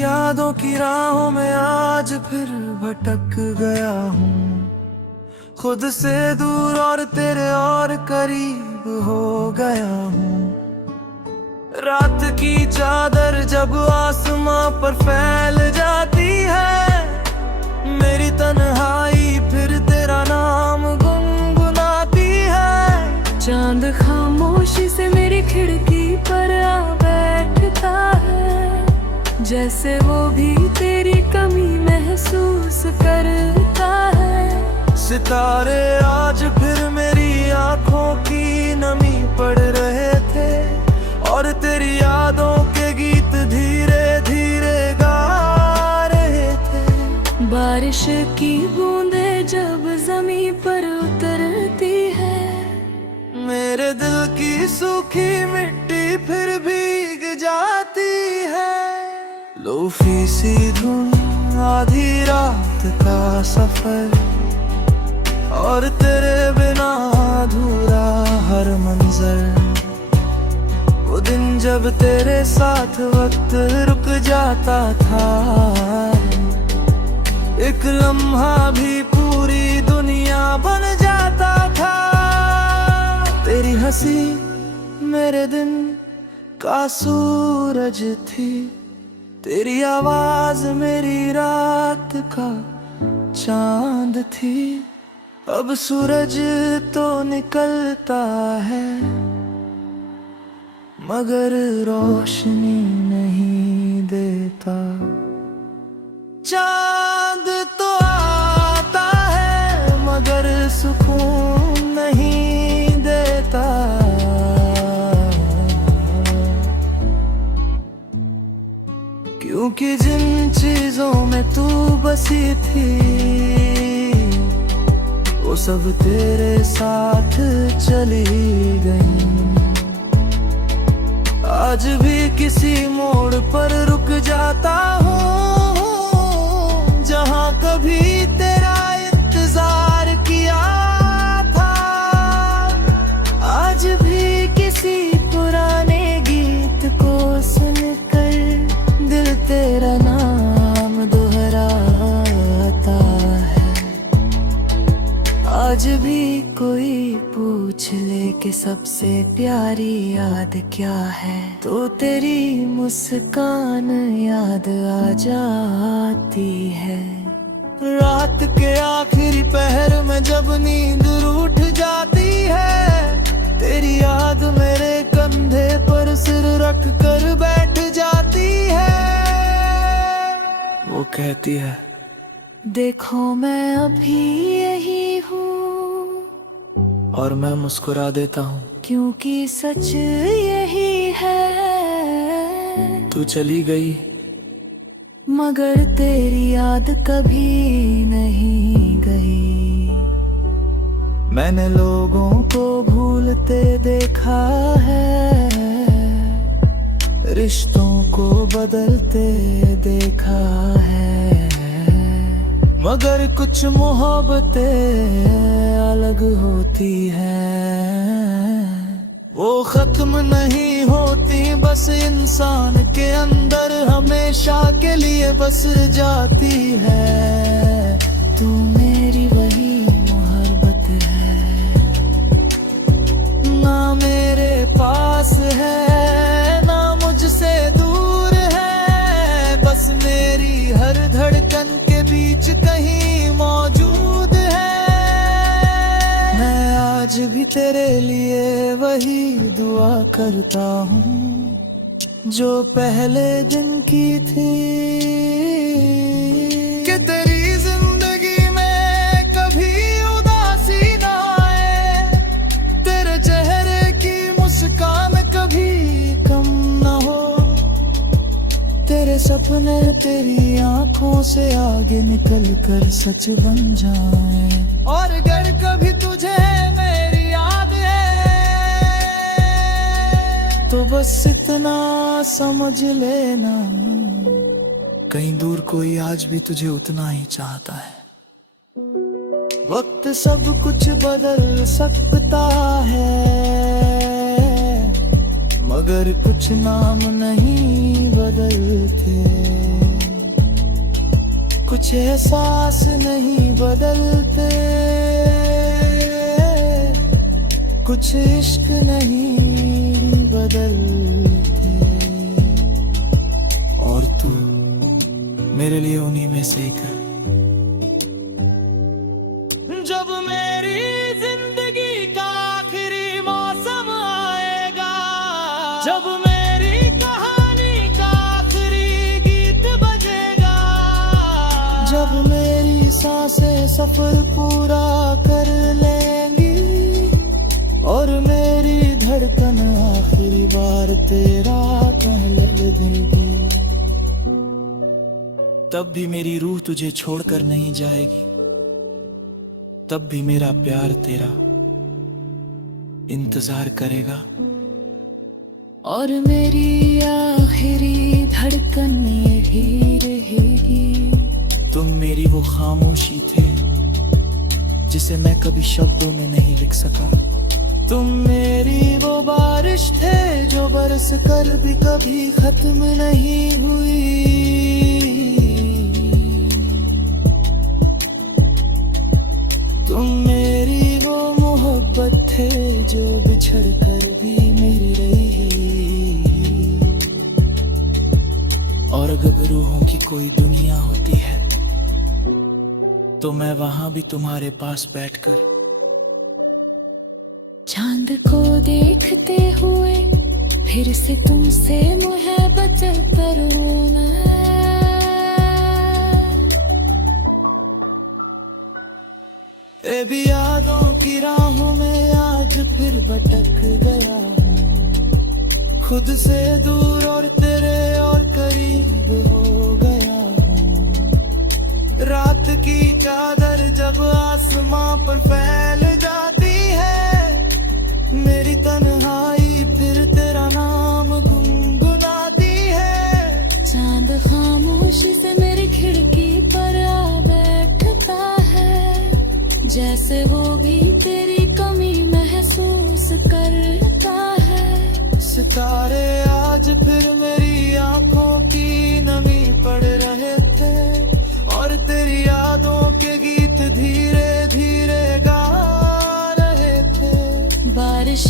यादों की राहों में आज फिर भटक गया हूँ, खुद से दूर और तेरे और करीब हो गया हूँ। रात की चादर जब आसमां पर फैल जाती है, मेरी तन्हाई फिर तेरा नाम गुनगुनाती है। चांद खामोशी से मेरी खिड़की पर आ बैठता है, जैसे वो भी तेरी कमी महसूस करता है। सितारे आज फिर मेरी आंखों की नमी पढ़ रहे थे, और तेरी यादों के गीत धीरे धीरे गा रहे थे। बारिश की बूंदें जब जमीन पर उतरती है, मेरे दिल की सूखी मिट्टी फिर भीग जाती है। लोफी सी धुन, आधी रात का सफर, और तेरे बिना अधूरा हर मंजर। वो दिन जब तेरे साथ वक्त रुक जाता था, एक लम्हा भी पूरी दुनिया बन जाता था। तेरी हंसी मेरे दिन का सूरज थी, तेरी आवाज मेरी रात का चांद थी। अब सूरज तो निकलता है, मगर रोशनी नहीं देता। चांद तो आता है, मगर सुकून नहीं देता। क्योंकि जिन चीजों में तू बसी थी, वो सब तेरे साथ चली गई। आज भी किसी मोड़ पर रुक जाता हूँ, जहाँ कभी तेरा इंतजार किया था। आज भी किसी पुराने गीत को सुनकर दिल तेरा नाम दोहराता है। आज भी कोई पूछ ले कि सबसे प्यारी याद क्या है, तो तेरी मुस्कान याद आ जाती है। रात के आखिरी पहर में जब नींद रूठ जाती है, तेरी याद मेरे कंधे पर सिर रख कर बैठ जाती है। वो कहती है, देखो मैं अभी यही हूँ, और मैं मुस्कुरा देता हूँ, क्योंकि सच यही है। तू चली गई, मगर तेरी याद कभी नहीं गई। मैंने लोगों को भूलते देखा है, रिश्तों को बदलते देखा है, मगर कुछ मोहब्बतें अलग होती हैं। वो खत्म नहीं होती, बस इंसान के अंदर हमेशा के लिए बस जाती है। तू मेरी वही मोहब्बत है, ना मेरे पास है ना मुझसे दूर है, बस मेरी हर धड़कन के बीच कहीं मौजूद है। मैं आज भी तेरे लिए वही दुआ करता हूँ, जो पहले दिन की थी। कि तेरी जिंदगी में कभी उदासी ना आए, तेरे चेहरे की मुस्कान कभी कम ना हो, तेरे सपने तेरी आंखों से आगे निकल कर सच बन जाए। और अगर कभी तुझे मेरी याद है, तो बस इतना समझ लेना, कहीं दूर कोई आज भी तुझे उतना ही चाहता है। वक्त सब कुछ बदल सकता है, मगर कुछ नाम नहीं बदलते। कुछ एहसास नहीं बदलते, कुछ इश्क नहीं बदलते, और तू मेरे लिए उन्हीं में से एक है। जब मेरी जिंदगी का आखिरी मौसम आएगा, जब मेरी कहानी का आखिरी गीत बजेगा, जब मेरी सांसें सफर पूरा कर लेंगी और मेरी धड़कन आखिरी बार तेरा कह देगी, तब भी मेरी रूह तुझे छोड़कर नहीं जाएगी, तब भी मेरा प्यार तेरा इंतजार करेगा। और मेरी आखिरी धड़कन ही रहेगी। तुम मेरी वो खामोशी थे जिसे मैं कभी शब्दों में नहीं लिख सका, तुम मेरी वो बारिश थे जो बरस कर भी कभी खत्म नहीं हुई, तुम मेरी वो मोहब्बत थे जो बिछड़ कर भी मेरी रही। और अगर रूहों की कोई दुनिया होती है तो मैं वहां भी तुम्हारे पास बैठकर चांद को देखते हुए फिर से तुमसे मोहब्बत करूं मैं। ए भी यादों की राहों में आज फिर भटक गया हूँ, खुद से दूर और तेरे और करीब हो गया हूँ। रात की चादर जब आसमां पर फैल जाती है, मेरी तन्हाई फिर तेरा नाम गुनगुनाती है। चांद खामोशी से मेरी खिड़की पर आ बैठता है, जैसे वो भी तेरी कमी महसूस करता है। सितारे आज फिर मेरी आंखों की नमी पढ़ रहे थे और तेरी यादों के गीत धीरे धीरे गा रहे थे। बारिश